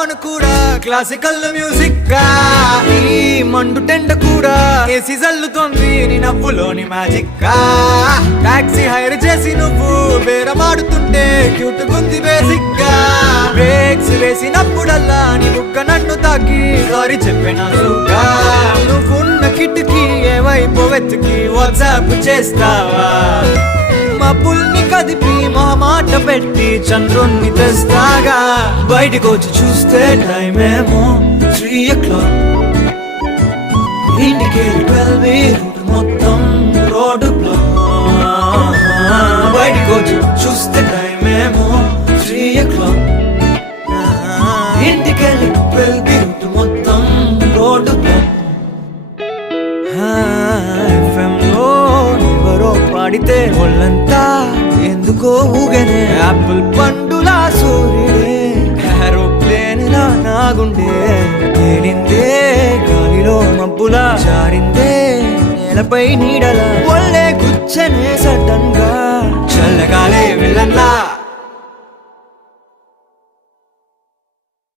లోను కూడా classical music గా ఈ మండు టెండ కూడా ఏసీ జల్లుతోంది నీ నవ్వులోని మ్యాజిక్ గా టాక్సీ హైర్ చేసి నువ్వు బేరమాడుతుంటే క్యూట్ గుంది బేసిక్ గా బ్రేక్స్ వేసినప్పుడల్లా నీ బుగ్గ నన్ను తాకి సారీ చెప్పినా నువ్వున్న కిటికీ ఏవైపు వెతికి వాట్సాప్ చేస్తావా మబ్బుల్ని కదిపి మాట పెట్టి చంద్రుణ్ణి తెస్తాగా బయటకు వచ్చి చూస్తే టైం ఏమో 3 o'clock ఇంటికి 12 రూట్ మొత్తం రోడ్డు బ్లాక్ బయటకు వచ్చి చూస్తే టైం ఏమో 3 o'clock ఇంటికి 12 రూట్ మొత్తం రోడ్డు బ్లాక్ పాడితే ఒళ్ళంతా ఎందుకో ఊగనే యాపిల్ పండులా సూర్యుడే ఏరోప్లేన్ లా నాగుండే తేలిందే గాలిలో మబ్బులా జారిందే నేలపై నీడలా ఒళ్ళే గుచ్చనే సడన్ గా చల్లగాలే వెళ్ళన్నా